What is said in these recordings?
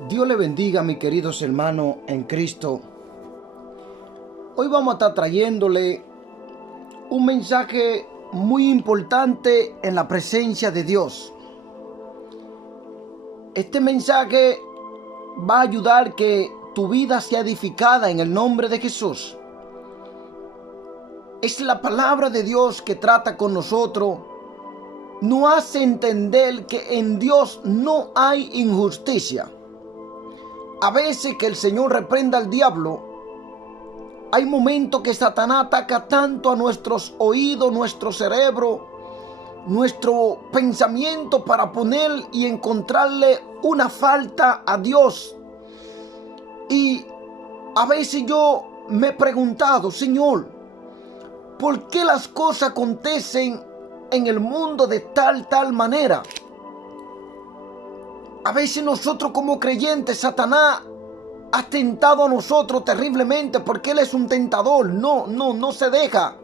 Dios le bendiga, mis queridos hermanos en Cristo. Hoy vamos a estar trayéndole un mensaje muy importante en la presencia de Dios. Este mensaje va a ayudar que tu vida sea edificada en el nombre de Jesús. Es la palabra de Dios que trata con nosotros. Nos hace entender que en Dios no hay injusticia. A veces que el Señor reprenda al diablo, hay momentos que Satanás ataca tanto a nuestros oídos, nuestro cerebro, nuestro pensamiento para poner y encontrarle una falta a Dios. Y a veces yo me he preguntado, Señor, ¿por qué las cosas acontecen en el mundo de tal manera? A veces nosotros como creyentes, Satanás ha tentado a nosotros terriblemente porque Él es un tentador. No se deja.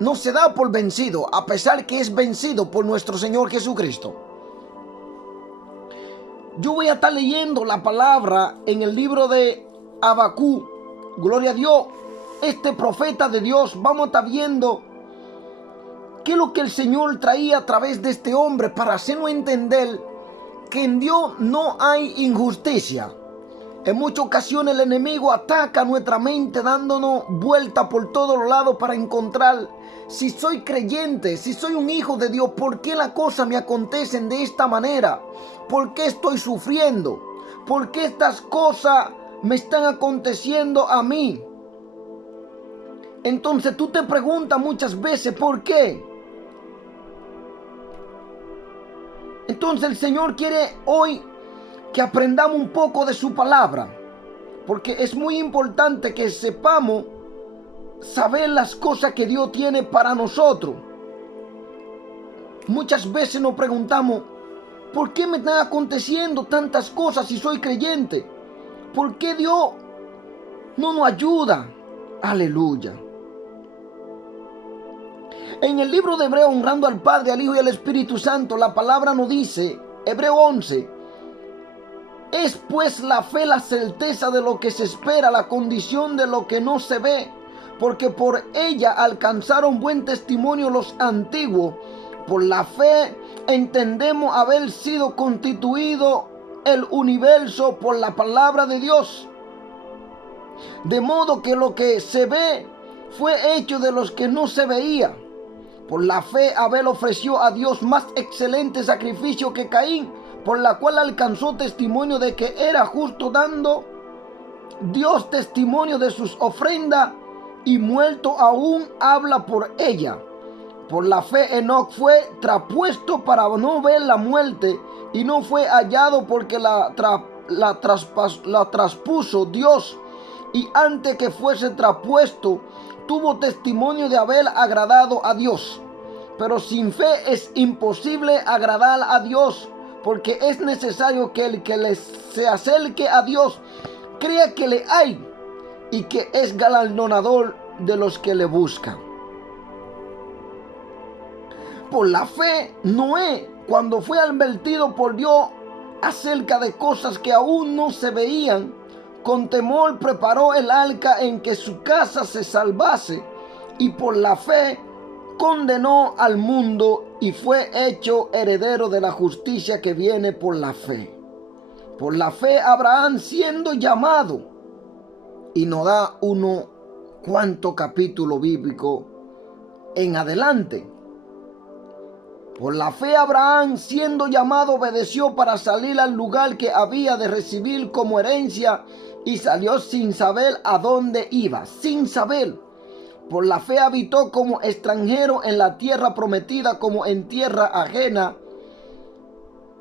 No se da por vencido, a pesar que es vencido por nuestro Señor Jesucristo. Yo voy a estar leyendo la palabra en el libro de Habacuc. Gloria a Dios. Este profeta de Dios, vamos a estar viendo qué es lo que el Señor traía a través de este hombre para hacernos entender que en Dios no hay injusticia. En muchas ocasiones el enemigo ataca nuestra mente dándonos vuelta por todos los lados para encontrar si soy creyente, si soy un hijo de Dios, ¿por qué las cosas me acontecen de esta manera? ¿Por qué estoy sufriendo? ¿Por qué estas cosas me están aconteciendo a mí? Entonces tú te preguntas muchas veces ¿por qué? Entonces el Señor quiere hoy que aprendamos un poco de su palabra, porque es muy importante que sepamos saber las cosas que Dios tiene para nosotros. Muchas veces nos preguntamos, ¿por qué me están aconteciendo tantas cosas si soy creyente? ¿Por qué Dios no nos ayuda? Aleluya. En el libro de Hebreo, honrando al Padre, al Hijo y al Espíritu Santo, la palabra nos dice, Hebreo 11, es pues la fe la certeza de lo que se espera, la condición de lo que no se ve, porque por ella alcanzaron buen testimonio los antiguos. Por la fe entendemos haber sido constituido el universo por la palabra de Dios, de modo que lo que se ve fue hecho de los que no se veía. Por la fe Abel ofreció a Dios más excelente sacrificio que Caín, por la cual alcanzó testimonio de que era justo, dando Dios testimonio de sus ofrendas, y muerto aún habla por ella. Por la fe Enoc fue traspuesto para no ver la muerte, y no fue hallado porque la traspuso Dios, y antes que fuese traspuesto tuvo testimonio de haber agradado a Dios. Pero sin fe es imposible agradar a Dios, porque es necesario que el que se acerque a Dios crea que le hay y que es galardonador de los que le buscan. Por la fe, Noé, cuando fue advertido por Dios acerca de cosas que aún no se veían, con temor preparó el arca en que su casa se salvase, y por la fe condenó al mundo y fue hecho heredero de la justicia que viene por la fe. Por la fe Abraham, siendo llamado, y nos da uno cuanto capítulo bíblico en adelante. Por la fe Abraham, siendo llamado, obedeció para salir al lugar que había de recibir como herencia, y salió sin saber a dónde iba, sin saber. Por la fe habitó como extranjero en la tierra prometida, como en tierra ajena,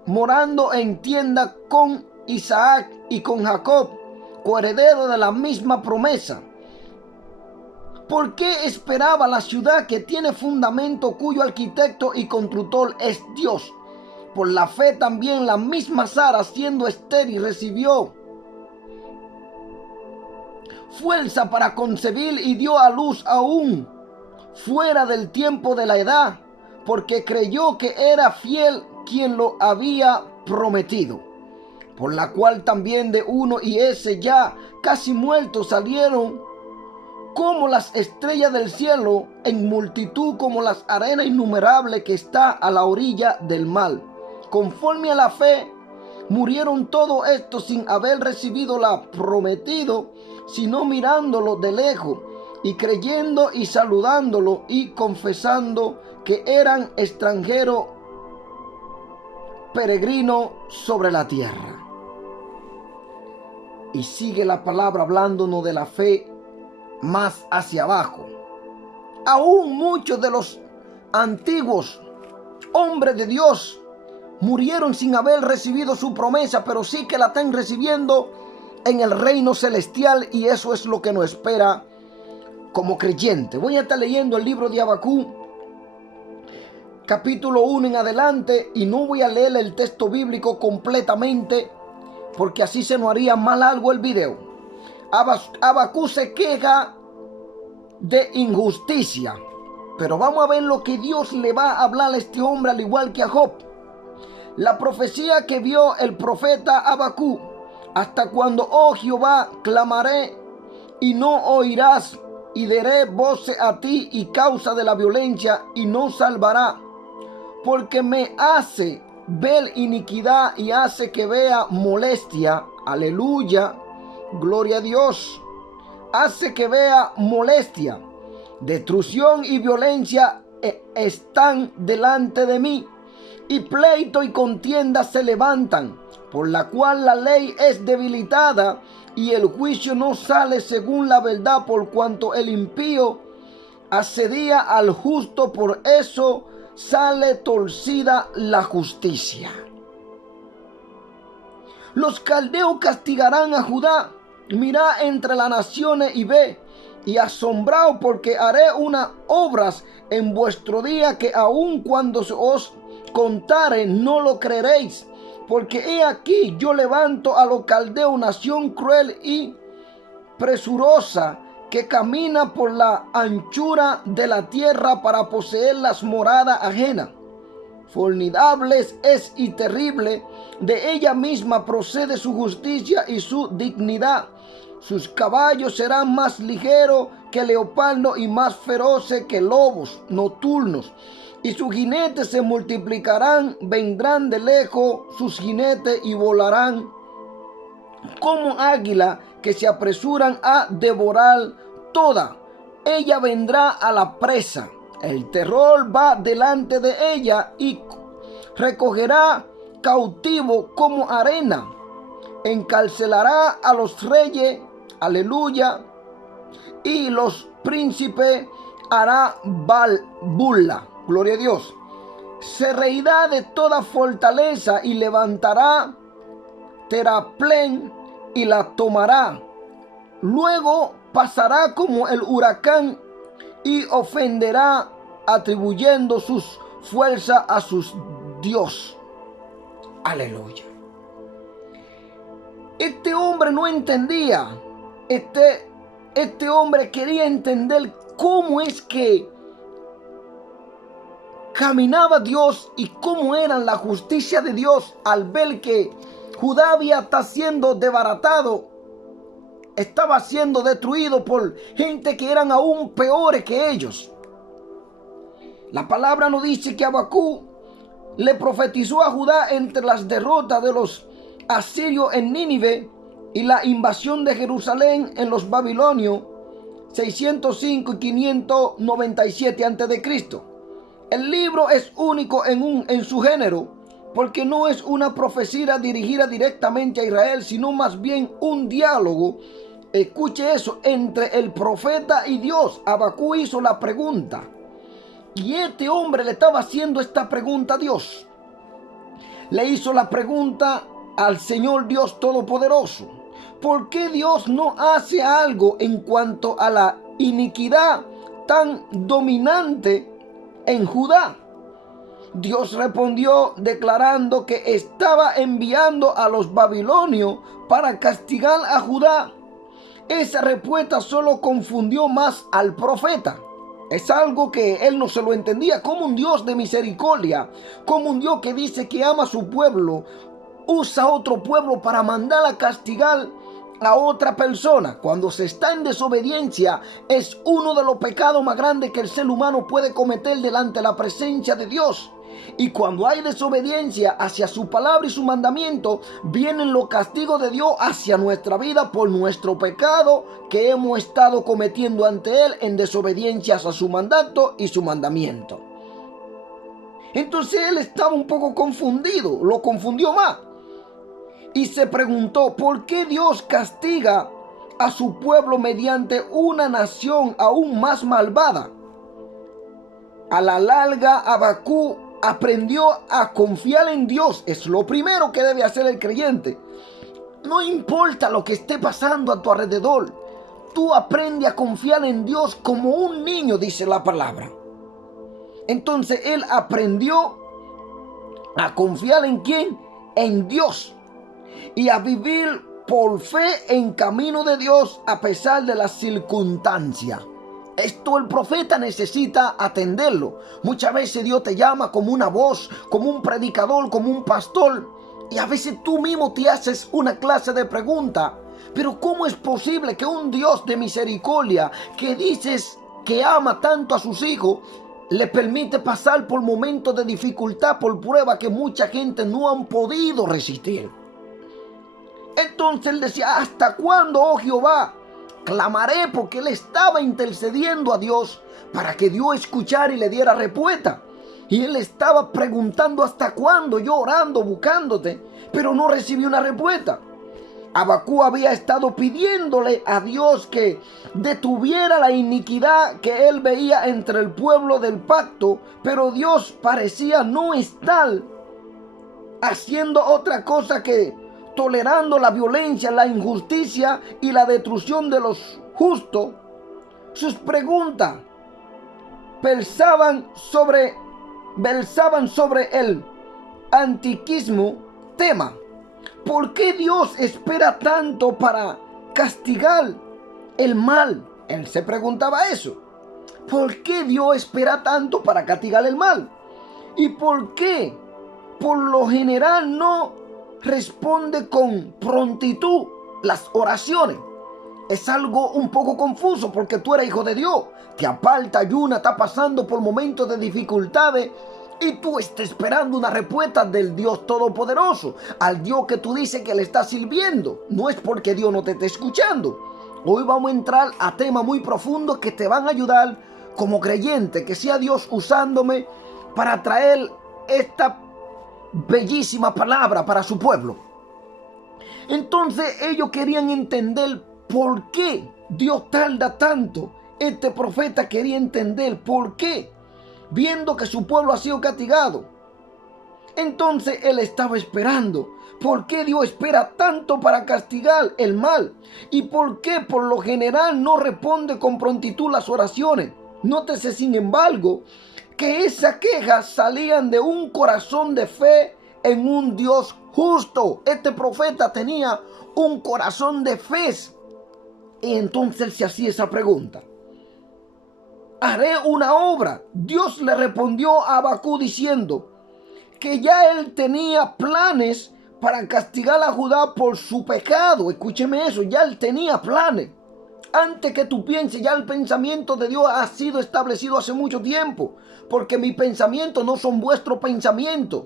morando en tienda con Isaac y con Jacob, coheredero de la misma promesa. ¿Por qué esperaba la ciudad que tiene fundamento, cuyo arquitecto y constructor es Dios? Por la fe también la misma Sara, siendo estéril, recibió fuerza para concebir y dio a luz aún fuera del tiempo de la edad, porque creyó que era fiel quien lo había prometido. por la cual también de uno y ese ya casi muerto salieron como las estrellas del cielo, en multitud como las arenas innumerables que está a la orilla del mar. Conforme a la fe, murieron todos estos sin haber recibido la prometido, sino mirándolo de lejos, y creyendo y saludándolo y confesando que eran extranjeros, peregrinos sobre la tierra. Y sigue la palabra hablándonos de la fe más hacia abajo. Aún muchos de los antiguos hombres de Dios murieron sin haber recibido su promesa, pero sí que la están recibiendo en el reino celestial, y eso es lo que nos espera como creyente. Voy a estar leyendo el libro de Habacuc, capítulo 1 en adelante, y no voy a leer el texto bíblico completamente porque así se nos haría más largo el video. Habacuc se queja de injusticia, pero vamos a ver lo que Dios le va a hablar a este hombre, al igual que a Job. La profecía que vio el profeta Habacuc: hasta cuando, oh Jehová, clamaré y no oirás, y daré voces a ti y causa de la violencia, y no salvará, porque me hace ver iniquidad y hace que vea molestia. Aleluya, gloria a Dios. Hace que vea molestia. Destrucción y violencia están delante de mí, y pleito y contienda se levantan, por la cual la ley es debilitada y el juicio no sale según la verdad, por cuanto el impío asedia al justo, por eso sale torcida la justicia. Los caldeos castigarán a Judá. Mirá entre las naciones y ve, y asombrado, porque haré unas obras en vuestro día que aun cuando se os contare no lo creeréis. Porque he aquí yo levanto a los caldeos, nación cruel y presurosa, que camina por la anchura de la tierra para poseer las moradas ajenas. Formidables es y terrible, de ella misma procede su justicia y su dignidad. Sus caballos serán más ligeros que leopardo y más feroces que lobos nocturnos. Y sus jinetes se multiplicarán, vendrán de lejos sus jinetes y volarán como águila que se apresuran a devorar toda. Ella vendrá a la presa. El terror va delante de ella y recogerá cautivo como arena. Encarcelará a los reyes, aleluya, y los príncipes hará burla, gloria a Dios. Se reirá de toda fortaleza y levantará terraplén y la tomará. Luego pasará como el huracán y ofenderá, atribuyendo sus fuerzas a sus Dios. Aleluya. Este hombre no entendía. Este hombre quería entender cómo es que caminaba Dios y cómo era la justicia de Dios, al ver que Judá había estado siendo desbaratado, estaba siendo destruido por gente que eran aún peores que ellos. La palabra nos dice que Habacuc le profetizó a Judá entre las derrotas de los asirios en Nínive y la invasión de Jerusalén en los babilonios 605 y 597 a.C. El libro es único en su género, porque no es una profecía dirigida directamente a Israel, sino más bien un diálogo, escuche eso, entre el profeta y Dios. Habacuc hizo la pregunta, y este hombre le estaba haciendo esta pregunta a Dios. Le hizo la pregunta al Señor Dios Todopoderoso: ¿por qué Dios no hace algo en cuanto a la iniquidad tan dominante en Judá? Dios respondió declarando que estaba enviando a los babilonios para castigar a Judá. Esa respuesta solo confundió más al profeta. Es algo que él no se lo entendía. Como un Dios de misericordia, como un Dios que dice que ama a su pueblo, usa otro pueblo para mandar a castigar a otra persona. Cuando se está en desobediencia, es uno de los pecados más grandes que el ser humano puede cometer delante de la presencia de Dios. Y cuando hay desobediencia hacia su palabra y su mandamiento, vienen los castigos de Dios hacia nuestra vida por nuestro pecado que hemos estado cometiendo ante Él en desobediencia a su mandato y su mandamiento. Entonces él estaba un poco confundido, lo confundió más. Y se preguntó, ¿por qué Dios castiga a su pueblo mediante una nación aún más malvada? A la larga, Habacuc aprendió a confiar en Dios. Es lo primero que debe hacer el creyente. No importa lo que esté pasando a tu alrededor, tú aprende a confiar en Dios como un niño, dice la palabra. Entonces él aprendió a confiar ¿en quién? En Dios. Y a vivir por fe en camino de Dios a pesar de las circunstancias. Esto el profeta necesita atenderlo. Muchas veces Dios te llama como una voz, como un predicador, como un pastor. Y a veces tú mismo te haces una clase de pregunta. Pero ¿cómo es posible que un Dios de misericordia, que dices que ama tanto a sus hijos, le permite pasar por momentos de dificultad, por prueba que mucha gente no han podido resistir? Entonces él decía, ¿hasta cuándo, oh Jehová? Clamaré, porque él estaba intercediendo a Dios para que Dios escuchara y le diera respuesta. Y él estaba preguntando hasta cuándo, yo orando, buscándote, pero no recibí una respuesta. Habacuc había estado pidiéndole a Dios que detuviera la iniquidad que él veía entre el pueblo del pacto, pero Dios parecía no estar haciendo otra cosa que tolerando la violencia, la injusticia y la destrucción de los justos. Sus preguntas versaban sobre el antiquismo tema. ¿Por qué Dios espera tanto para castigar el mal? Él se preguntaba eso. ¿Por qué Dios espera tanto para castigar el mal? ¿Y por qué por lo general no responde con prontitud las oraciones? Es algo un poco confuso porque tú eres hijo de Dios. Te aparta, ayuna, está pasando por momentos de dificultades y tú estás esperando una respuesta del Dios Todopoderoso, al Dios que tú dices que le estás sirviendo. No es porque Dios no te esté escuchando. Hoy vamos a entrar a temas muy profundos que te van a ayudar como creyente, que sea Dios usándome para traer esta bellísima palabra para su pueblo. Entonces ellos querían entender por qué Dios tarda tanto. Este profeta quería entender por qué, viendo que su pueblo ha sido castigado. Entonces él estaba esperando. ¿Por qué Dios espera tanto para castigar el mal? ¿Y por qué por lo general no responde con prontitud las oraciones? Nótese, sin embargo, que esas quejas salían de un corazón de fe en un Dios justo. Este profeta tenía un corazón de fe. Y entonces él se hacía esa pregunta. Haré una obra. Dios le respondió a Habacuc diciendo que ya él tenía planes para castigar a Judá por su pecado. Escúcheme eso, ya él tenía planes. Antes que tú pienses, ya el pensamiento de Dios ha sido establecido hace mucho tiempo. Porque mis pensamientos no son vuestros pensamientos.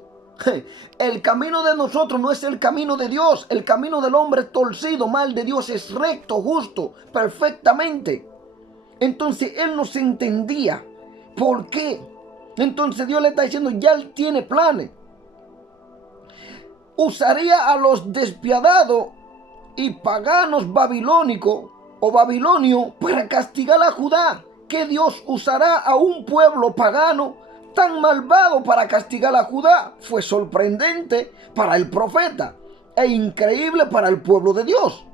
El camino de nosotros no es el camino de Dios. El camino del hombre es torcido, mal de Dios es recto, justo, perfectamente. Entonces él no se entendía. ¿Por qué? Entonces Dios le está diciendo, ya él tiene planes. Usaría a los despiadados y paganos babilónicos o babilonios para castigar a Judá. ¿Que Dios usará a un pueblo pagano tan malvado para castigar a Judá? Fue sorprendente para el profeta e increíble para el pueblo de Dios.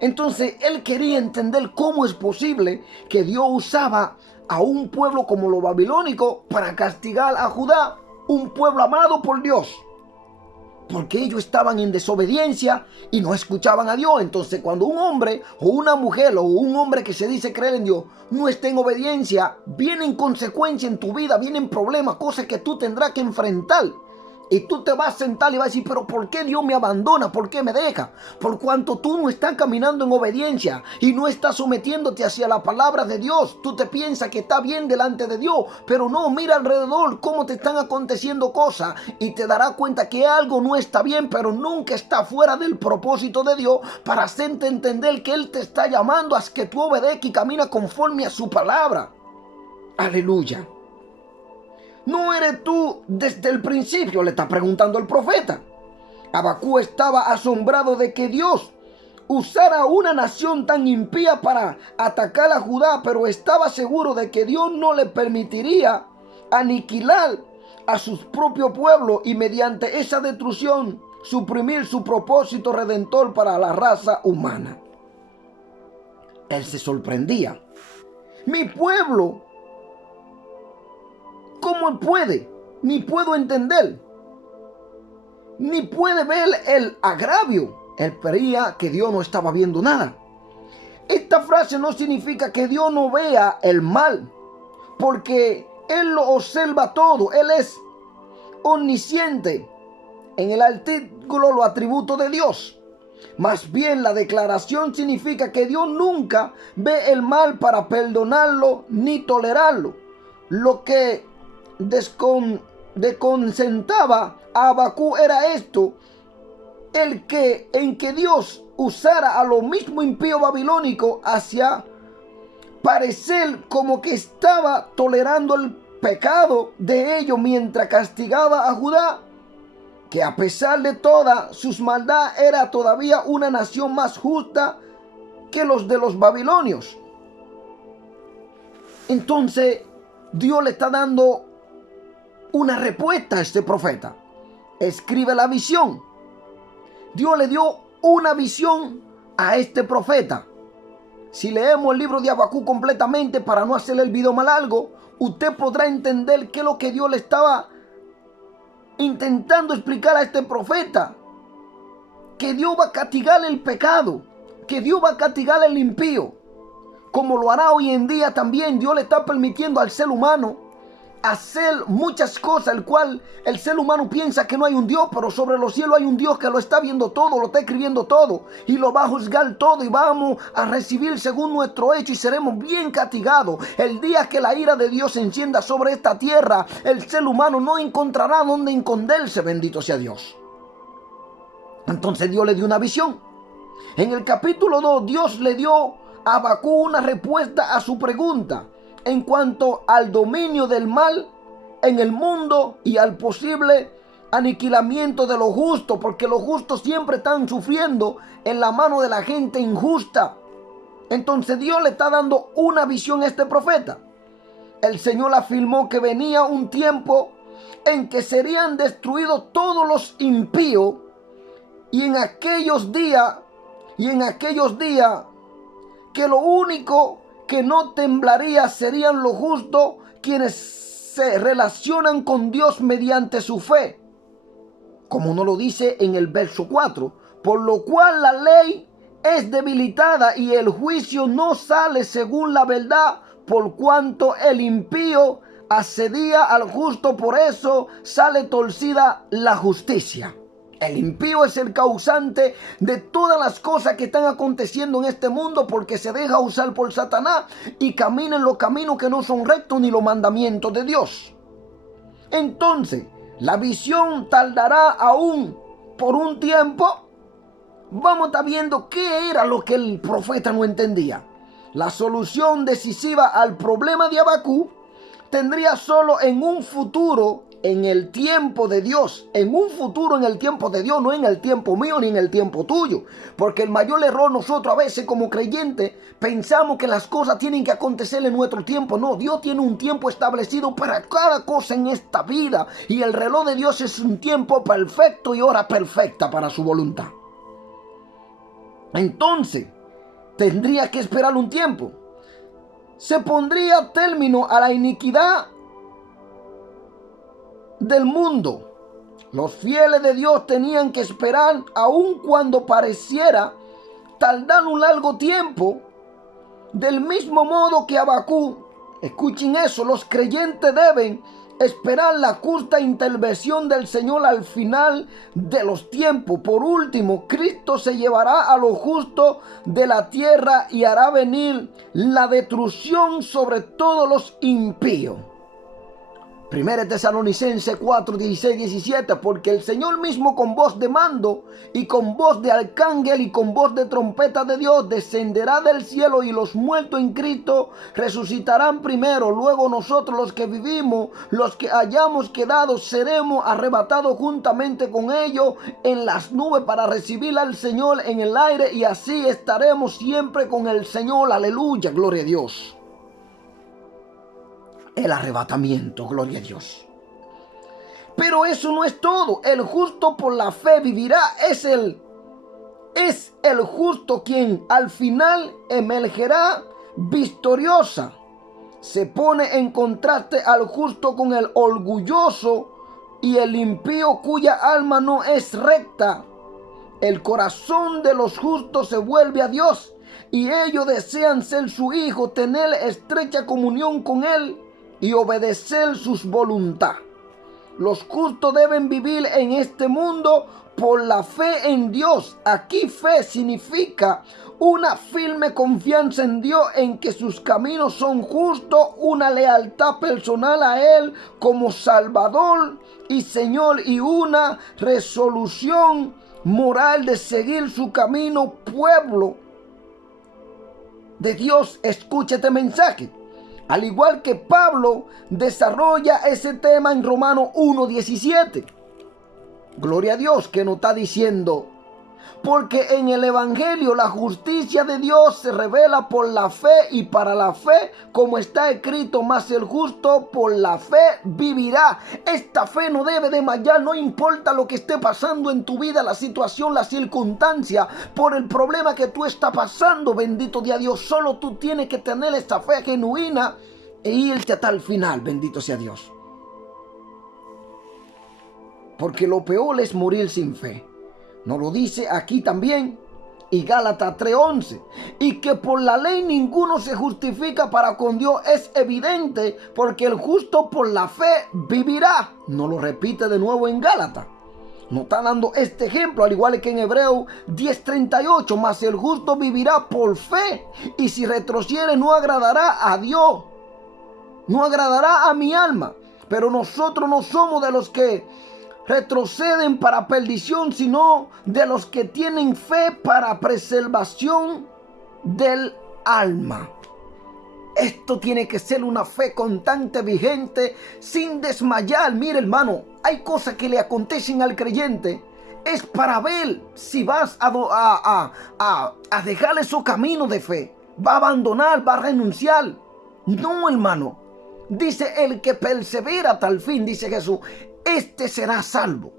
Entonces él quería entender cómo es posible que Dios usaba a un pueblo como los babilónicos para castigar a Judá, un pueblo amado por Dios. Porque ellos estaban en desobediencia y no escuchaban a Dios. Entonces cuando un hombre o una mujer o un hombre que se dice creer en Dios no está en obediencia, vienen consecuencias en tu vida, vienen problemas, cosas que tú tendrás que enfrentar. Y tú te vas a sentar y vas a decir, pero ¿por qué Dios me abandona? ¿Por qué me deja? Por cuanto tú no estás caminando en obediencia y no estás sometiéndote hacia la palabra de Dios. Tú te piensas que está bien delante de Dios, pero no, mira alrededor cómo te están aconteciendo cosas y te darás cuenta que algo no está bien, pero nunca está fuera del propósito de Dios para hacerte entender que Él te está llamando a que tú obedezcas y camina conforme a su palabra. Aleluya. ¿No eres tú desde el principio?, le está preguntando el profeta. Abacú estaba asombrado de que Dios usara una nación tan impía para atacar a Judá, pero estaba seguro de que Dios no le permitiría aniquilar a su propio pueblo y mediante esa destrucción suprimir su propósito redentor para la raza humana. Él se sorprendía. Mi pueblo, ¿cómo él puede? Ni puedo entender. Ni puede ver el agravio. Él creía que Dios no estaba viendo nada. Esta frase no significa que Dios no vea el mal, porque Él lo observa todo. Él es omnisciente. En el artículo, los atributos de Dios. Más bien, la declaración significa que Dios nunca ve el mal para perdonarlo ni tolerarlo. Lo que desconcentaba a Abacú era esto: en que Dios usara a lo mismo impío babilónico hacia parecer como que estaba tolerando el pecado de ellos mientras castigaba a Judá, que a pesar de toda sus maldad era todavía una nación más justa que los de los babilonios. Entonces Dios le está dando una respuesta a este profeta. Escribe la visión. Dios le dio una visión a este profeta. Si leemos el libro de Abacú completamente, para no hacerle el video más largo, usted podrá entender qué es lo que Dios le estaba intentando explicar a este profeta. Que Dios va a castigar el pecado, que Dios va a castigar el impío, como lo hará hoy en día también. Dios le está permitiendo al ser humano hacer muchas cosas, el cual el ser humano piensa que no hay un Dios, pero sobre los cielos hay un Dios que lo está viendo todo, lo está escribiendo todo y lo va a juzgar todo, y vamos a recibir según nuestro hecho y seremos bien castigados. El día que la ira de Dios se encienda sobre esta tierra, el ser humano no encontrará dónde esconderse, bendito sea Dios. Entonces Dios le dio una visión. En el capítulo 2, Dios le dio a Abacú una respuesta a su pregunta en cuanto al dominio del mal en el mundo y al posible aniquilamiento de los justos, porque los justos siempre están sufriendo en la mano de la gente injusta. Entonces Dios le está dando una visión a este profeta. El Señor afirmó que venía un tiempo en que serían destruidos todos los impíos, y en aquellos días que lo único que no temblaría serían los justos, quienes se relacionan con Dios mediante su fe, como nos lo dice en el verso 4, por lo cual la ley es debilitada y el juicio no sale según la verdad, por cuanto el impío asedía al justo, por eso sale torcida la justicia. El impío es el causante de todas las cosas que están aconteciendo en este mundo, porque se deja usar por Satanás y camina en los caminos que no son rectos ni los mandamientos de Dios. Entonces, la visión tardará aún por un tiempo. Vamos a estar viendo qué era lo que el profeta no entendía. La solución decisiva al problema de Abacú tendría solo en un futuro, en el tiempo de Dios. En un futuro, en el tiempo de Dios, no en el tiempo mío ni en el tiempo tuyo. Porque el mayor error nosotros a veces como creyentes pensamos que las cosas tienen que acontecer en nuestro tiempo. No, Dios tiene un tiempo establecido para cada cosa en esta vida, y el reloj de Dios es un tiempo perfecto y hora perfecta para su voluntad. Entonces tendría que esperar un tiempo. Se pondría término a la iniquidad del mundo. Los fieles de Dios tenían que esperar, aun cuando pareciera tardar un largo tiempo. Del mismo modo que Abacú, escuchen eso, los creyentes deben esperar la justa intervención del Señor al final de los tiempos. Por último, Cristo se llevará a los justos de la tierra y hará venir la destrucción sobre todos los impíos. 1 Tesalonicenses 4, 16, 17, porque el Señor mismo con voz de mando y con voz de arcángel y con voz de trompeta de Dios descenderá del cielo, y los muertos en Cristo resucitarán primero. Luego nosotros, los que vivimos, los que hayamos quedado, seremos arrebatados juntamente con ellos en las nubes para recibir al Señor en el aire, y así estaremos siempre con el Señor. Aleluya, gloria a Dios. El arrebatamiento, gloria a Dios. Pero eso no es todo. El justo por la fe vivirá. Es el justo quien al final emergerá victoriosa. Se pone en contraste al justo con el orgulloso y el impío cuya alma no es recta. El corazón de los justos se vuelve a Dios, y ellos desean ser su hijo, tener estrecha comunión con Él y obedecer sus voluntades. Los justos deben vivir en este mundo por la fe en Dios. Aquí fe significa una firme confianza en Dios, en que sus caminos son justos, una lealtad personal a Él como Salvador y Señor, y una resolución moral de seguir su camino. Pueblo de Dios, escucha este mensaje. Al igual que Pablo desarrolla ese tema en Romanos 1:17. Gloria a Dios, que nos está diciendo: porque en el Evangelio la justicia de Dios se revela por la fe y para la fe, como está escrito, mas el justo por la fe vivirá. Esta fe no debe desmayar, no importa lo que esté pasando en tu vida, la situación, la circunstancia, por el problema que tú estás pasando, bendito sea Dios. Solo tú tienes que tener esta fe genuina e irte hasta el final, bendito sea Dios. Porque lo peor es morir sin fe. Nos lo dice aquí también, y Gálatas 3:11. Y que por la ley ninguno se justifica para con Dios es evidente, porque el justo por la fe vivirá. Nos lo repite de nuevo en Gálatas. Nos está dando este ejemplo, al igual que en Hebreos 10:38. Mas el justo vivirá por fe, y si retrocede no agradará a Dios, no agradará a mi alma. Pero nosotros no somos de los que retroceden para perdición, sino de los que tienen fe para preservación del alma. Esto tiene que ser una fe constante, vigente, sin desmayar. Mire, hermano, hay cosas que le acontecen al creyente. Es para ver si vas a dejar esos caminos de fe. Va a abandonar, va a renunciar. No, hermano. Dice: el que persevera hasta el fin, dice Jesús, este será salvo.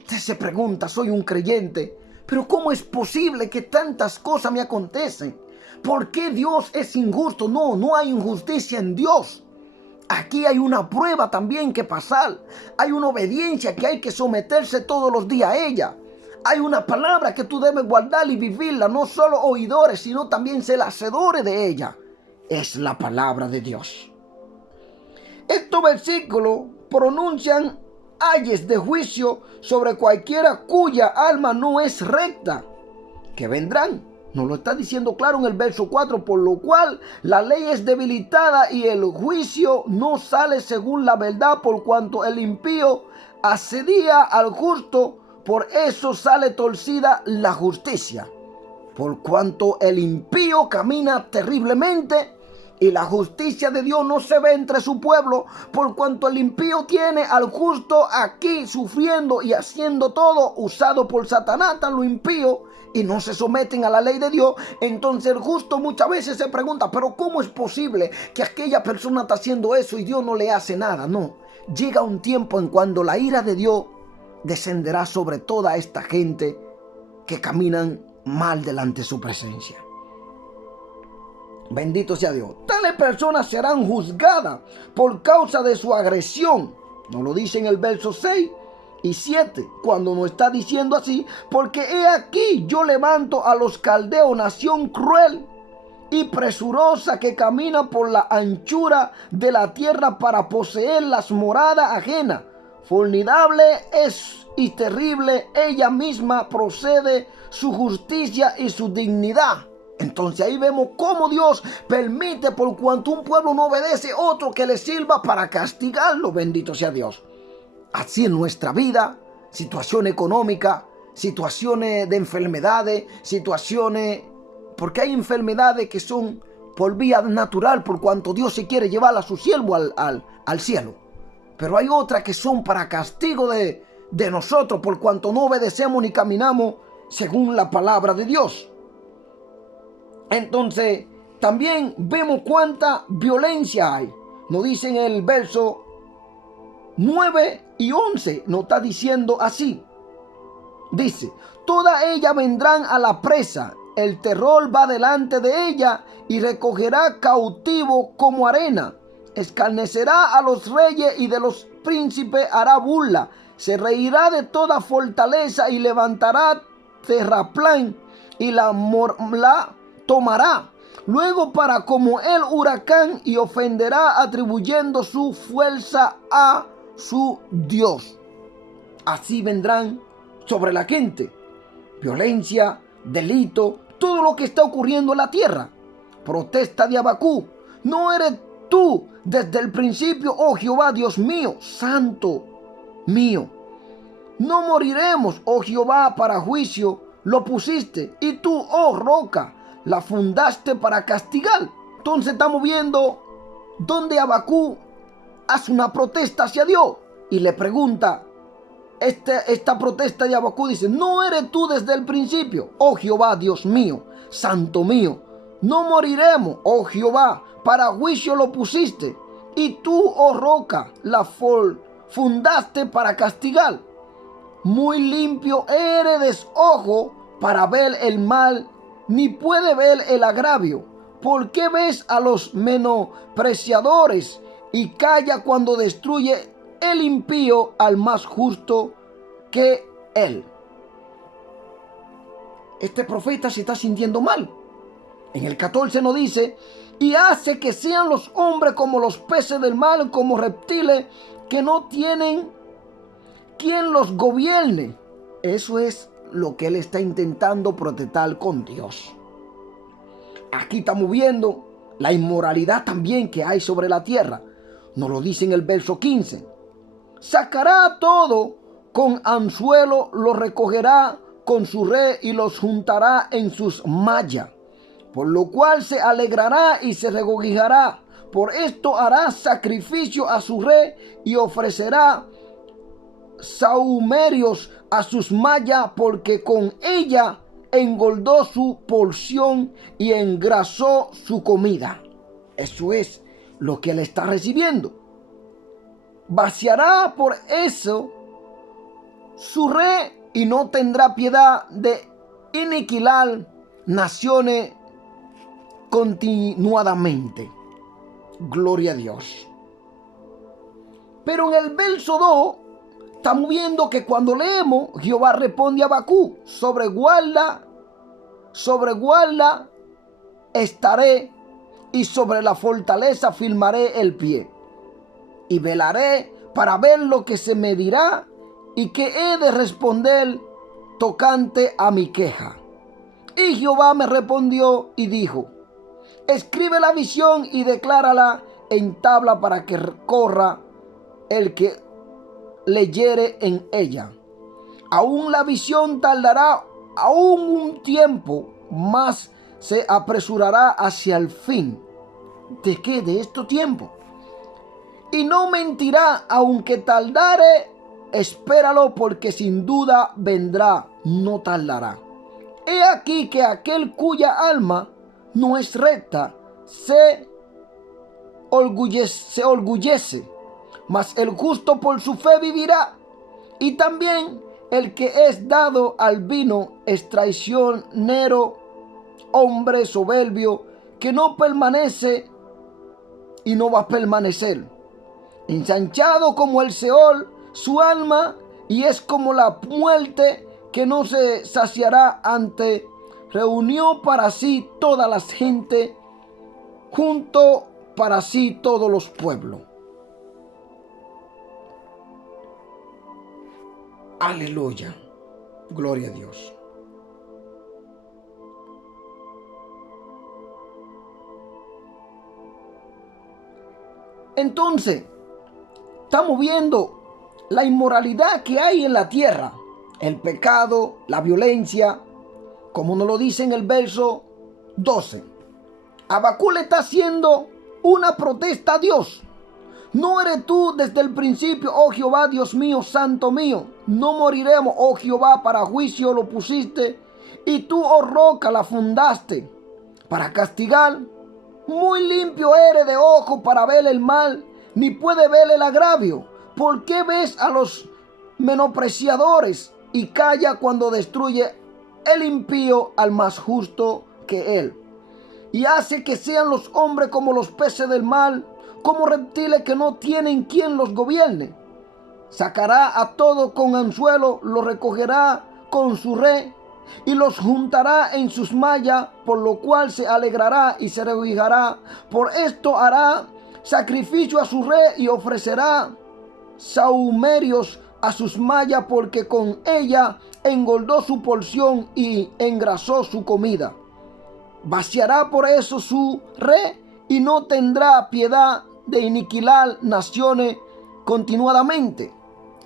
Usted se pregunta: soy un creyente, pero ¿cómo es posible que tantas cosas me acontecen? ¿Por qué Dios es injusto? No, no hay injusticia en Dios. Aquí hay una prueba también que pasar. Hay una obediencia que hay que someterse todos los días a ella. Hay una palabra que tú debes guardar y vivirla, no solo oidores, sino también ser hacedores de ella. Es la palabra de Dios. Estos versículos pronuncian ayes de juicio sobre cualquiera cuya alma no es recta, que vendrán. Nos lo está diciendo claro en el verso 4, por lo cual la ley es debilitada y el juicio no sale según la verdad, por cuanto el impío asedia al justo, por eso sale torcida la justicia. Por cuanto el impío camina terriblemente, y la justicia de Dios no se ve entre su pueblo, por cuanto el impío tiene al justo aquí sufriendo y haciendo todo, usado por Satanás, tan lo impío, y no se someten a la ley de Dios. Entonces el justo muchas veces se pregunta: pero ¿cómo es posible que aquella persona está haciendo eso y Dios no le hace nada? No, llega un tiempo en cuando la ira de Dios descenderá sobre toda esta gente que caminan mal delante de su presencia. Bendito sea Dios. Tales personas serán juzgadas por causa de su agresión. Nos lo dice en el verso 6 y 7, cuando nos está diciendo así: porque he aquí yo levanto a los caldeos, nación cruel, y presurosa que camina por la anchura de la tierra para poseer las moradas ajenas. Formidable es y terrible ella misma procede su justicia y su dignidad. Entonces ahí vemos cómo Dios permite, por cuanto un pueblo no obedece, otro que le sirva para castigarlo. Bendito sea Dios. Así en nuestra vida, situación económica, situaciones de enfermedades, situaciones, porque hay enfermedades que son por vía natural, por cuanto Dios se quiere llevar a su siervo al cielo. Pero hay otras que son para castigo de nosotros, por cuanto no obedecemos ni caminamos según la palabra de Dios. Entonces, también vemos cuánta violencia hay. Nos dice en el verso 9 y 11, nos está diciendo así. Dice, todas ellas vendrán a la presa, el terror va delante de ella y recogerá cautivo como arena. Escarnecerá a los reyes y de los príncipes hará burla. Se reirá de toda fortaleza y levantará terraplén y la tomará. Luego para como el huracán y ofenderá atribuyendo su fuerza a su Dios. Así vendrán sobre la gente violencia, delito, todo lo que está ocurriendo en la tierra. Protesta de Habacuc. ¿No eres tú desde el principio, oh Jehová, Dios mío, santo mío? No moriremos, oh Jehová, para juicio lo pusiste, y tú, oh roca, la fundaste para castigar. Entonces estamos viendo donde Habacuc hace una protesta hacia Dios y le pregunta, esta protesta de Habacuc dice, ¿no eres tú desde el principio, oh Jehová, Dios mío, santo mío? No moriremos, oh Jehová, para juicio lo pusiste, y tú, oh roca, la fundaste para castigar. Muy limpio eres ojo para ver el mal, ni puede ver el agravio. ¿Por qué ves a los menospreciadores y calla cuando destruye el impío al más justo que él? Este profeta se está sintiendo mal. En el 14 nos dice, y hace que sean los hombres como los peces del mar, como reptiles que no tienen quien los gobierne. Eso es lo que él está intentando protestar con Dios. Aquí estamos viendo la inmoralidad también que hay sobre la tierra. Nos lo dice en el verso 15. Sacará todo con anzuelo, lo recogerá con su red y los juntará en sus mallas. Por lo cual se alegrará y se regocijará. Por esto hará sacrificio a su red y ofrecerá sahumerios a sus mallas, porque con ella engordó su porción y engrasó su comida. Eso es lo que él está recibiendo. Vaciará por eso su red y no tendrá piedad de aniquilar naciones continuadamente. Gloria a Dios. Pero en el verso 2 estamos viendo que cuando leemos, Jehová responde a Habacuc, sobre guarda estaré y sobre la fortaleza firmaré el pie. Y velaré para ver lo que se me dirá y que he de responder tocante a mi queja. Y Jehová me respondió y dijo, escribe la visión y declárala en tabla para que corra el que leyere en ella. Aún la visión tardará aún un tiempo, mas se apresurará hacia el fin. ¿De qué? De este tiempo. Y no mentirá, aunque tardare, espéralo, porque sin duda vendrá, no tardará. He aquí que aquel cuya alma no es recta se orgullece, mas el justo por su fe vivirá. Y también el que es dado al vino es traicionero, hombre soberbio, que no permanece y no va a permanecer. Ensanchado como el Seol su alma, y es como la muerte que no se saciará ante reunió para sí toda la gente, junto para sí todos los pueblos. Aleluya. Gloria a Dios. Entonces, estamos viendo la inmoralidad que hay en la tierra, el pecado, la violencia, como nos lo dice en el verso 12. Habacuc le está haciendo una protesta a Dios. ¿No eres tú desde el principio, oh Jehová, Dios mío, santo mío? No moriremos, oh Jehová, para juicio lo pusiste, y tú, oh roca, la fundaste para castigar. Muy limpio eres de ojo para ver el mal, ni puede ver el agravio. ¿Por qué ves a los menospreciadores y calla cuando destruye el impío al más justo que él? Y hace que sean los hombres como los peces del mar, como reptiles que no tienen quien los gobierne. Sacará a todos con anzuelo, los recogerá con su red y los juntará en sus mallas, por lo cual se alegrará y se regocijará. Por esto hará sacrificio a su red y ofrecerá sahumerios a sus mallas, porque con ella engordó su porción y engrasó su comida. Vaciará por eso su red y no tendrá piedad de iniquilar naciones continuadamente.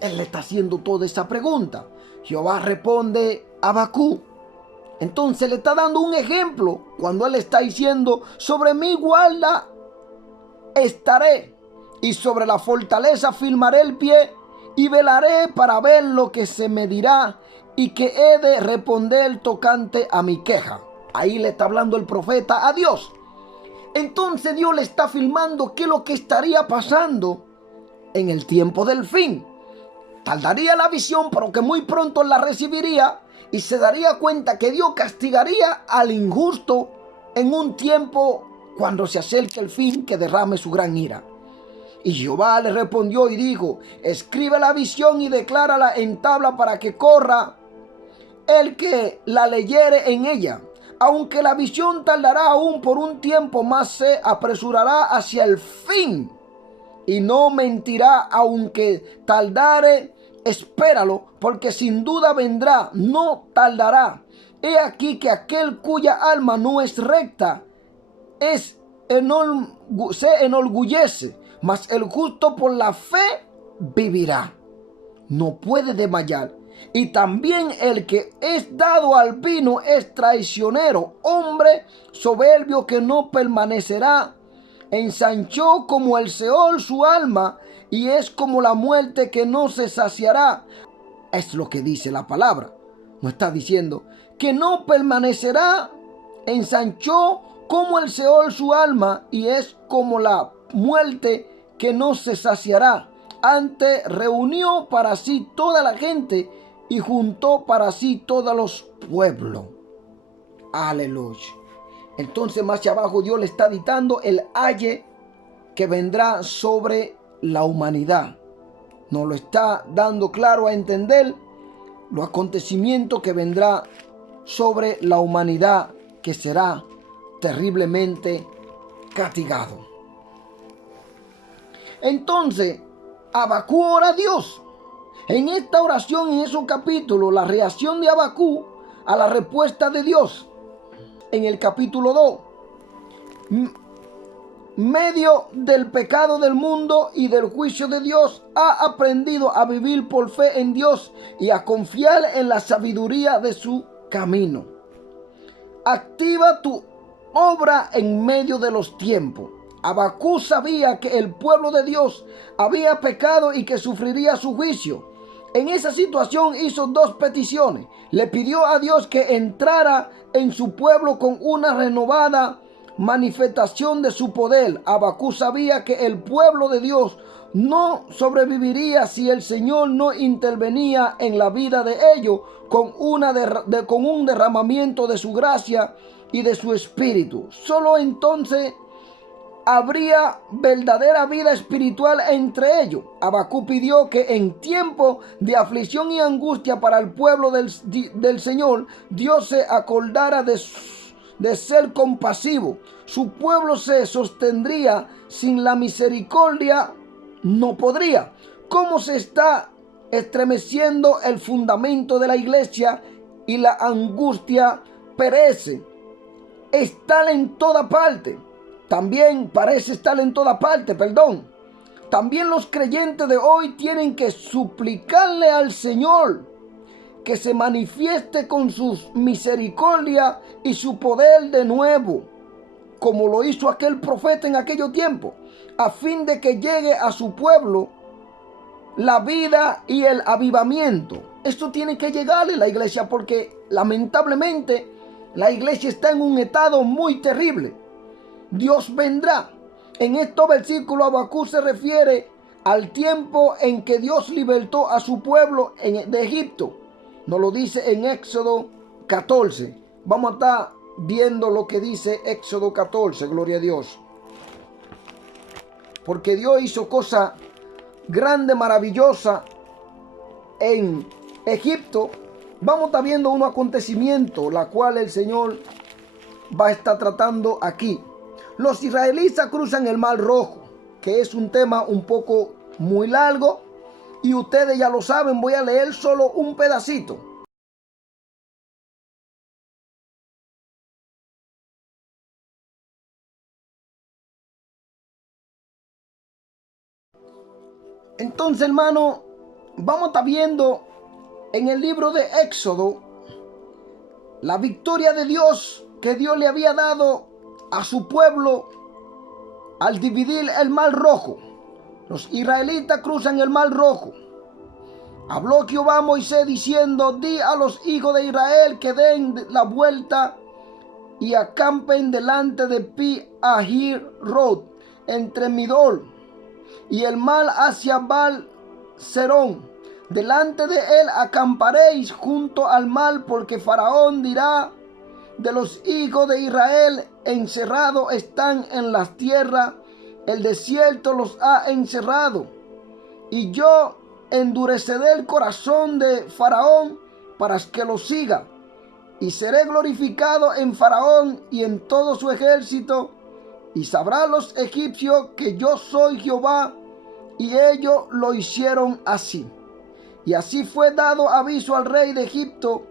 Él le está haciendo toda esa pregunta. Jehová responde a Habacuc. Entonces le está dando un ejemplo cuando él está diciendo: sobre mi guarda estaré, y sobre la fortaleza firmaré el pie, y velaré para ver lo que se me dirá, y que he de responder tocante a mi queja. Ahí le está hablando el profeta a Dios. Entonces Dios le está afirmando qué es lo que estaría pasando en el tiempo del fin. Tardaría la visión, pero que muy pronto la recibiría, y se daría cuenta que Dios castigaría al injusto en un tiempo cuando se acerque el fin, que derrame su gran ira. Y Jehová le respondió y dijo: escribe la visión y declárala en tabla, para que corra el que la leyere en ella. Aunque la visión tardará aún por un tiempo, más se apresurará hacia el fin, y no mentirá. Aunque tardare, espéralo, porque sin duda vendrá, no tardará. He aquí que aquel cuya alma no es recta se enorgullece, mas el justo por la fe vivirá. No puede desmayar. Y también el que es dado al vino es traicionero, hombre soberbio que no permanecerá. Ensanchó como el Seol su alma, y es como la muerte que no se saciará. Es lo que dice la palabra. No está diciendo que no permanecerá. Ensanchó como el Seol su alma, y es como la muerte que no se saciará. Antes reunió para sí toda la gente, y juntó para sí todos los pueblos. Aleluya. Entonces más abajo Dios le está dictando el aye que vendrá sobre la humanidad. Nos lo está dando claro a entender los acontecimientos que vendrá sobre la humanidad, que será terriblemente castigado. Entonces Habacuc ora a Dios. En esta oración, en esos capítulos, la reacción de Habacuc a la respuesta de Dios. En el capítulo 2, medio del pecado del mundo y del juicio de Dios, ha aprendido a vivir por fe en Dios y a confiar en la sabiduría de su camino. Activa tu obra en medio de los tiempos. Habacuc sabía que el pueblo de Dios había pecado y que sufriría su juicio. En esa situación hizo dos peticiones. Le pidió a Dios que entrara en su pueblo con una renovada manifestación de su poder. Habacuc sabía que el pueblo de Dios no sobreviviría si el Señor no intervenía en la vida de ellos con un derramamiento de su gracia y de su espíritu. Solo entonces habría verdadera vida espiritual entre ellos. Habacuc pidió que en tiempo de aflicción y angustia para el pueblo del Señor, Dios se acordara de ser compasivo. Su pueblo se sostendría, sin la misericordia no podría. ¿Cómo se está estremeciendo el fundamento de la iglesia y la angustia perece? Está en toda parte. También parece estar en toda parte, perdón. También los creyentes de hoy tienen que suplicarle al Señor que se manifieste con su misericordia y su poder de nuevo, como lo hizo aquel profeta en aquellos tiempos, a fin de que llegue a su pueblo la vida y el avivamiento. Esto tiene que llegarle a la iglesia, porque lamentablemente la iglesia está en un estado muy terrible. Dios vendrá. En estos versículos Habacuc se refiere al tiempo en que Dios libertó a su pueblo de Egipto. Nos lo dice en Éxodo 14. Vamos a estar viendo lo que dice Éxodo 14, gloria a Dios. Porque Dios hizo cosas grandes, maravillosas en Egipto. Vamos a estar viendo unos acontecimientos, la cual el Señor va a estar tratando aquí. Los israelitas cruzan el Mar Rojo, que es un tema un poco muy largo, y ustedes ya lo saben. Voy a leer solo un pedacito. Entonces, hermano, vamos a estar viendo en el libro de Éxodo la victoria de Dios que Dios le había dado a su pueblo al dividir el Mar Rojo. Los israelitas cruzan el Mar Rojo. Habló Jehová a Moisés diciendo: di a los hijos de Israel que den la vuelta y acampen delante de Pi-Ahirot, entre Midol y el mar hacia Baal-Zerón. Delante de él acamparéis junto al mar, porque Faraón dirá de los hijos de Israel: encerrados están en las tierras, el desierto los ha encerrado. Y yo endureceré el corazón de Faraón para que lo siga, y seré glorificado en Faraón y en todo su ejército, y sabrán los egipcios que yo soy Jehová. Y ellos lo hicieron así. Y así fue dado aviso al rey de Egipto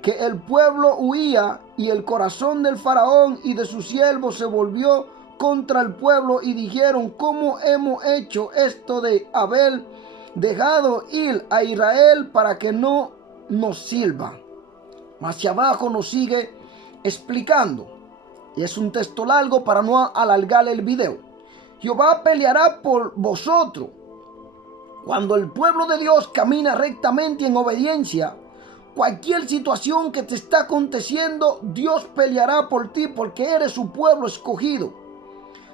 que el pueblo huía, y el corazón del Faraón y de sus siervos se volvió contra el pueblo, y dijeron: ¿cómo hemos hecho esto de haber dejado ir a Israel para que no nos sirva? Más hacia abajo nos sigue explicando, y es un texto largo para no alargar el video. Jehová peleará por vosotros. Cuando el pueblo de Dios camina rectamente en obediencia, cualquier situación que te está aconteciendo, Dios peleará por ti, porque eres su pueblo escogido.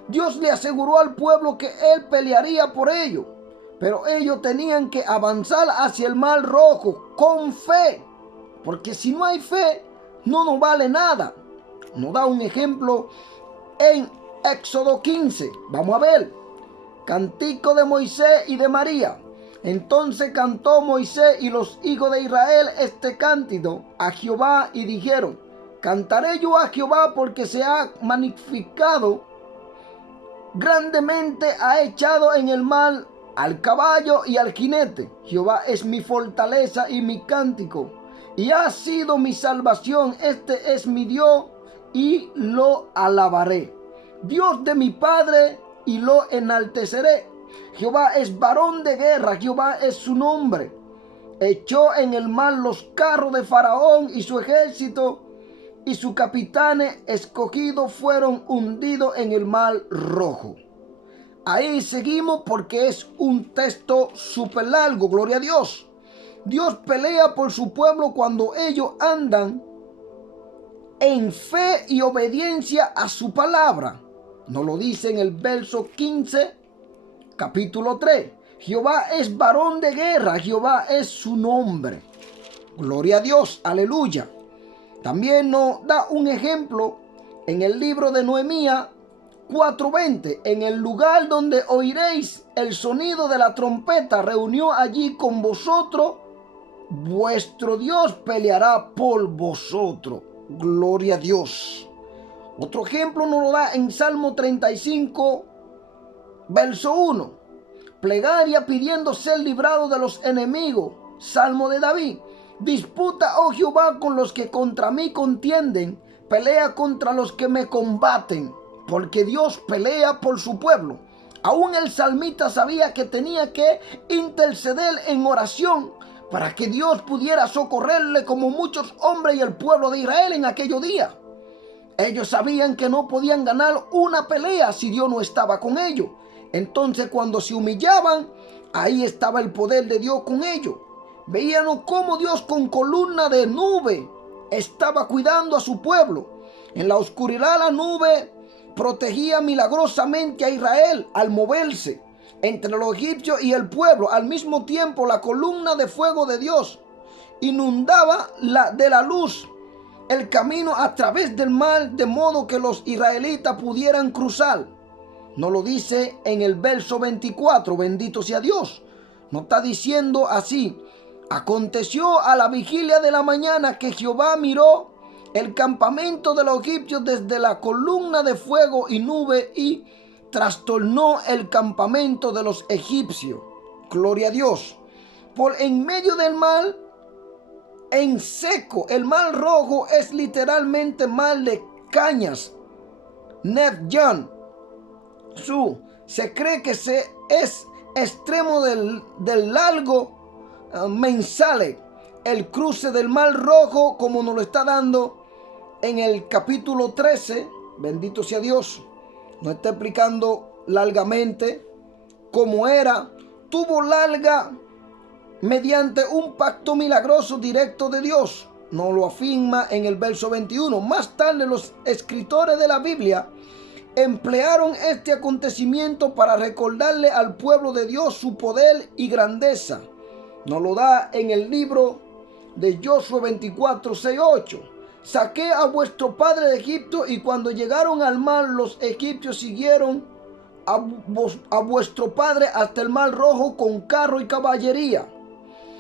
Dios le aseguró al pueblo que Él pelearía por ellos, pero ellos tenían que avanzar hacia el Mar Rojo con fe, porque si no hay fe, no nos vale nada. Nos da un ejemplo en Éxodo 15. Vamos a ver. Cántico de Moisés y de María. Entonces cantó Moisés y los hijos de Israel este cántico a Jehová, y dijeron: cantaré yo a Jehová, porque se ha magnificado grandemente, ha echado en el mar al caballo y al jinete. Jehová es mi fortaleza y mi cántico, y ha sido mi salvación. Este es mi Dios, y lo alabaré. Dios de mi Padre, y lo enalteceré. Jehová es varón de guerra, Jehová es su nombre. Echó en el mar los carros de Faraón y su ejército, y sus capitanes escogidos fueron hundidos en el Mar Rojo. Ahí seguimos, porque es un texto súper largo, gloria a Dios. Dios pelea por su pueblo cuando ellos andan en fe y obediencia a su palabra. Nos lo dice en el verso 15, capítulo 3. Jehová es varón de guerra, Jehová es su nombre. Gloria a Dios, aleluya. También nos da un ejemplo en el libro de Nehemías, 4:20, en el lugar donde oiréis el sonido de la trompeta, reunió allí con vosotros, vuestro Dios peleará por vosotros. Gloria a Dios. Otro ejemplo nos lo da en Salmo 35, verso 1. Plegaria pidiendo ser librado de los enemigos. Salmo de David. Disputa, oh Jehová, con los que contra mí contienden. Pelea contra los que me combaten. Porque Dios pelea por su pueblo. Aún el salmista sabía que tenía que interceder en oración para que Dios pudiera socorrerle como muchos hombres y el pueblo de Israel en aquellos días. Ellos sabían que no podían ganar una pelea si Dios no estaba con ellos. Entonces cuando se humillaban, ahí estaba el poder de Dios con ellos. Veían cómo Dios con columna de nube estaba cuidando a su pueblo. En la oscuridad la nube protegía milagrosamente a Israel al moverse entre los egipcios y el pueblo. Al mismo tiempo la columna de fuego de Dios inundaba de la luz el camino a través del mar, de modo que los israelitas pudieran cruzar. No lo dice en el verso 24, bendito sea Dios. No está diciendo así. Aconteció a la vigilia de la mañana que Jehová miró el campamento de los egipcios desde la columna de fuego y nube y trastornó el campamento de los egipcios. Gloria a Dios. Por en medio del mar, en seco, el mar rojo es literalmente mar de cañas. Nevjan. Se cree que es extremo del largo Mensale, el cruce del mar rojo, como nos lo está dando en el capítulo 13, bendito sea Dios. Nos está explicando largamente cómo era. Tuvo larga mediante un pacto milagroso directo de Dios. Nos lo afirma en el verso 21. Más tarde los escritores de la Biblia emplearon este acontecimiento para recordarle al pueblo de Dios su poder y grandeza. Nos lo da en el libro de Josué 24, 6, 8. Saqué a vuestro padre de Egipto, y cuando llegaron al mar, los egipcios siguieron a vuestro padre hasta el mar rojo con carro y caballería.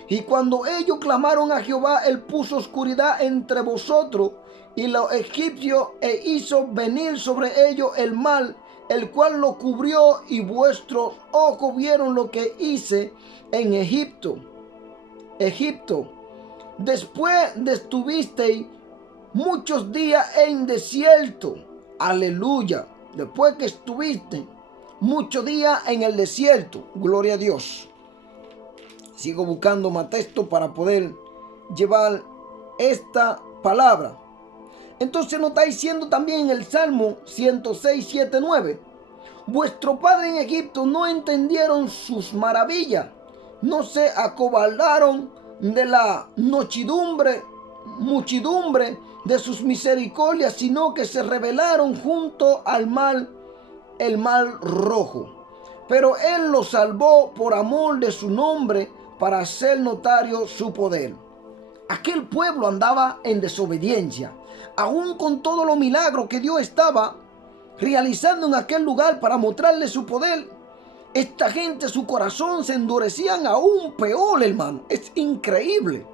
Y cuando ellos clamaron a Jehová, él puso oscuridad entre vosotros y los egipcios, e hizo venir sobre ellos el mal, el cual lo cubrió, y vuestros ojos vieron lo que hice en Egipto. Después estuvisteis muchos días en desierto. Aleluya. Después que estuviste muchos días en el desierto. Gloria a Dios. Sigo buscando más texto para poder llevar esta palabra. Entonces nos está diciendo también en el Salmo 106, 7, 9. Vuestro padre en Egipto no entendieron sus maravillas. No se acobardaron de la muchedumbre de sus misericordias, sino que se rebelaron junto al mar, el mar rojo. Pero él los salvó por amor de su nombre, para hacer notario su poder. Aquel pueblo andaba en desobediencia, aún con todos los milagros que Dios estaba realizando en aquel lugar para mostrarle su poder. Esta gente, su corazón se endurecían aún peor, hermano. Es increíble.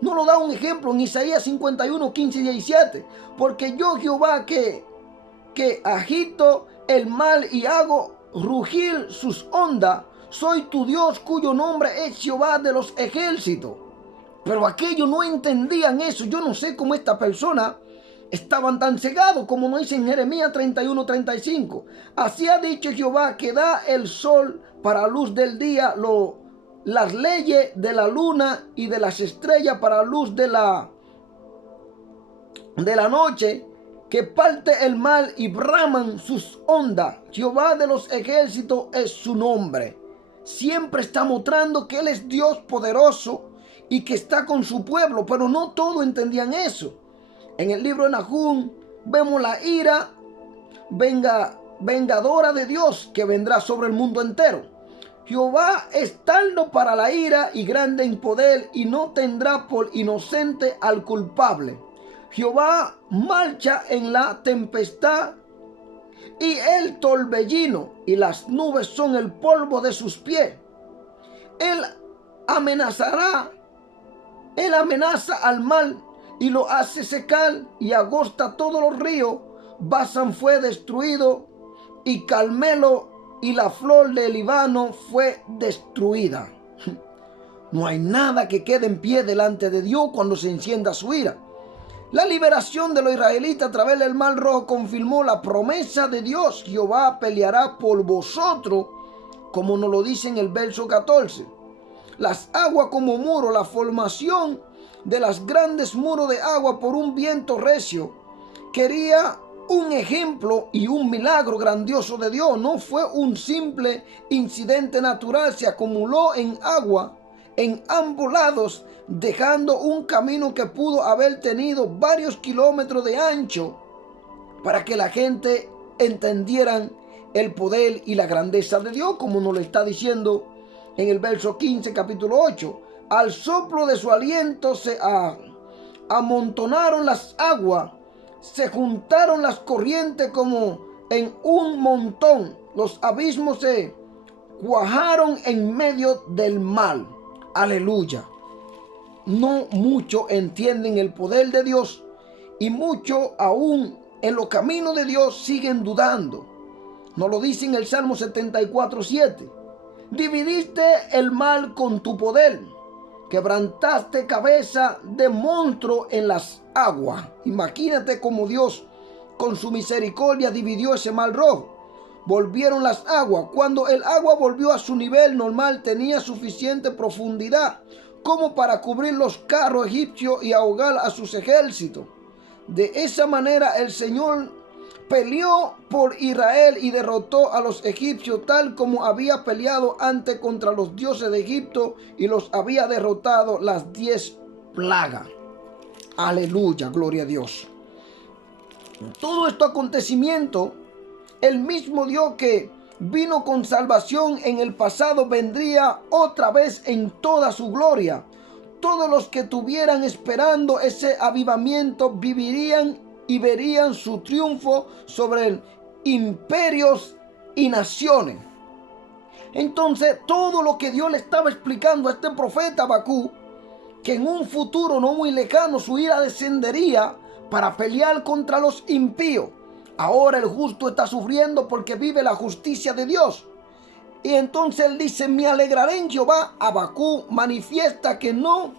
Nos lo da un ejemplo en Isaías 51, 15 y 17. Porque yo, Jehová, que agito el mar y hago rugir sus ondas, soy tu Dios, cuyo nombre es Jehová de los ejércitos. Pero aquellos no entendían eso. Yo no sé cómo esta persona estaban tan cegados, como nos dice en Jeremías 31, 35. Así ha dicho Jehová, que da el sol para luz del día, las leyes de la luna y de las estrellas para luz de la noche, que parte el mar y braman sus ondas. Jehová de los ejércitos es su nombre. Siempre está mostrando que Él es Dios poderoso y que está con su pueblo, pero no todos entendían eso. En el libro de Nahum vemos la ira vengadora de Dios que vendrá sobre el mundo entero. Jehová es tardo para la ira y grande en poder, y no tendrá por inocente al culpable. Jehová marcha en la tempestad y el torbellino y las nubes son el polvo de sus pies. Él amenaza al mar y lo hace secar y agosta todos los ríos. Basán fue destruido y Carmelo y la flor del Líbano fue destruida. No hay nada que quede en pie delante de Dios cuando se encienda su ira. La liberación de los israelitas a través del Mar Rojo confirmó la promesa de Dios. Jehová peleará por vosotros, como nos lo dice en el verso 14. Las aguas como muro, la formación de los grandes muros de agua por un viento recio, quería un ejemplo y un milagro grandioso de Dios. No fue un simple incidente natural, se acumuló en agua en ambos lados, dejando un camino que pudo haber tenido varios kilómetros de ancho para que la gente entendieran el poder y la grandeza de Dios, como nos lo está diciendo en el verso 15, capítulo 8. Al soplo de su aliento se amontonaron las aguas, se juntaron las corrientes como en un montón, los abismos se cuajaron en medio del mar. Aleluya. No muchos entienden el poder de Dios y muchos aún en los caminos de Dios siguen dudando. Nos lo dice en el Salmo 74:7. Dividiste el mar con tu poder, quebrantaste cabeza de monstruo en las aguas. Imagínate cómo Dios con su misericordia dividió ese mar rojo. Volvieron las aguas. Cuando el agua volvió a su nivel normal, tenía suficiente profundidad como para cubrir los carros egipcios y ahogar a sus ejércitos. De esa manera el Señor peleó por Israel y derrotó a los egipcios tal como había peleado antes contra los dioses de Egipto y los había derrotado las 10 plagas. Aleluya, gloria a Dios. Todo este acontecimiento, el mismo Dios que vino con salvación en el pasado vendría otra vez en toda su gloria. Todos los que estuvieran esperando ese avivamiento vivirían y verían su triunfo sobre imperios y naciones. Entonces, todo lo que Dios le estaba explicando a este profeta Habacuc, que en un futuro no muy lejano su ira descendería para pelear contra los impíos. Ahora el justo está sufriendo porque vive la justicia de Dios. Y entonces él dice: me alegraré en Jehová. Habacuc manifiesta que no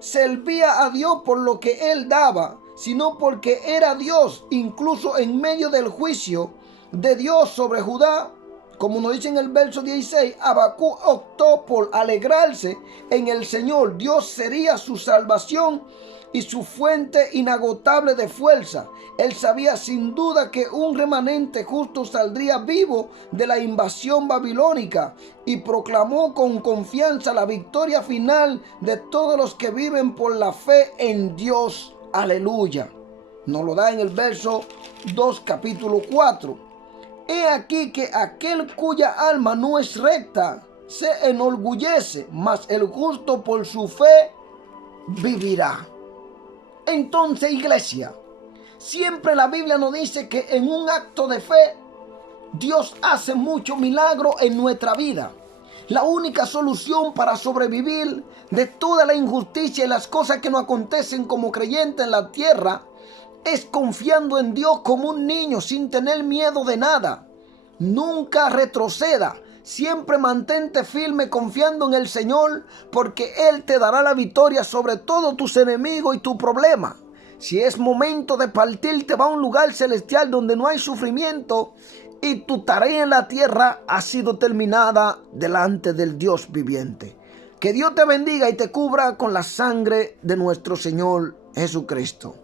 servía a Dios por lo que él daba, sino porque era Dios. Incluso en medio del juicio de Dios sobre Judá, como nos dice en el verso 16, Habacuc optó por alegrarse en el Señor. Dios sería su salvación y su fuente inagotable de fuerza. Él sabía sin duda que un remanente justo saldría vivo de la invasión babilónica y proclamó con confianza la victoria final de todos los que viven por la fe en Dios. Aleluya. Nos lo da en el verso 2, capítulo 4. He aquí que aquel cuya alma no es recta se enorgullece, mas el justo por su fe vivirá. Entonces, iglesia, siempre la Biblia nos dice que en un acto de fe Dios hace mucho milagro en nuestra vida. La única solución para sobrevivir de toda la injusticia y las cosas que nos acontecen como creyentes en la tierra es confiando en Dios como un niño sin tener miedo de nada. Nunca retroceda. Siempre mantente firme confiando en el Señor, porque Él te dará la victoria sobre todos tus enemigos y tu problema. Si es momento de partir, te va a un lugar celestial donde no hay sufrimiento y tu tarea en la tierra ha sido terminada delante del Dios viviente. Que Dios te bendiga y te cubra con la sangre de nuestro Señor Jesucristo.